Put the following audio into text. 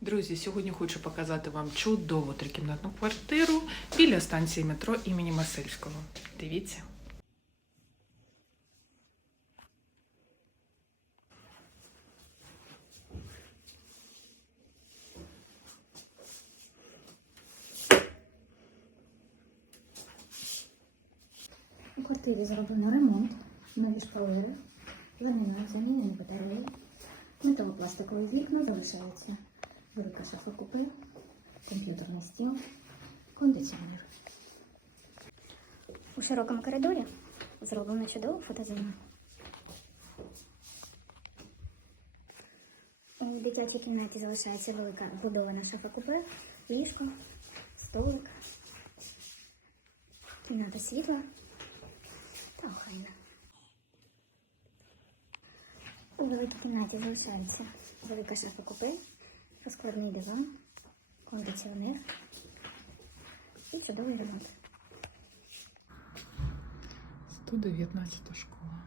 Друзі, сьогодні хочу показати вам чудову трикімнатну квартиру біля станції метро імені Масильського. Дивіться. У квартирі зроблено ремонт, нові шпалери, замінені батареї, металопластикові вікна залишаються, велика шафа купе, комп'ютерний стіл, кондиціонер. У широкому коридорі зроблено чудову фотозону. У дитячій кімнаті залишається велика вбудована шафа купе, ліжко, столик, кімната світла та охайна. У великій кімнаті залишається велика шафа купе, розкладний диван, кондиціонер і чудовий ремонт. 119 школа.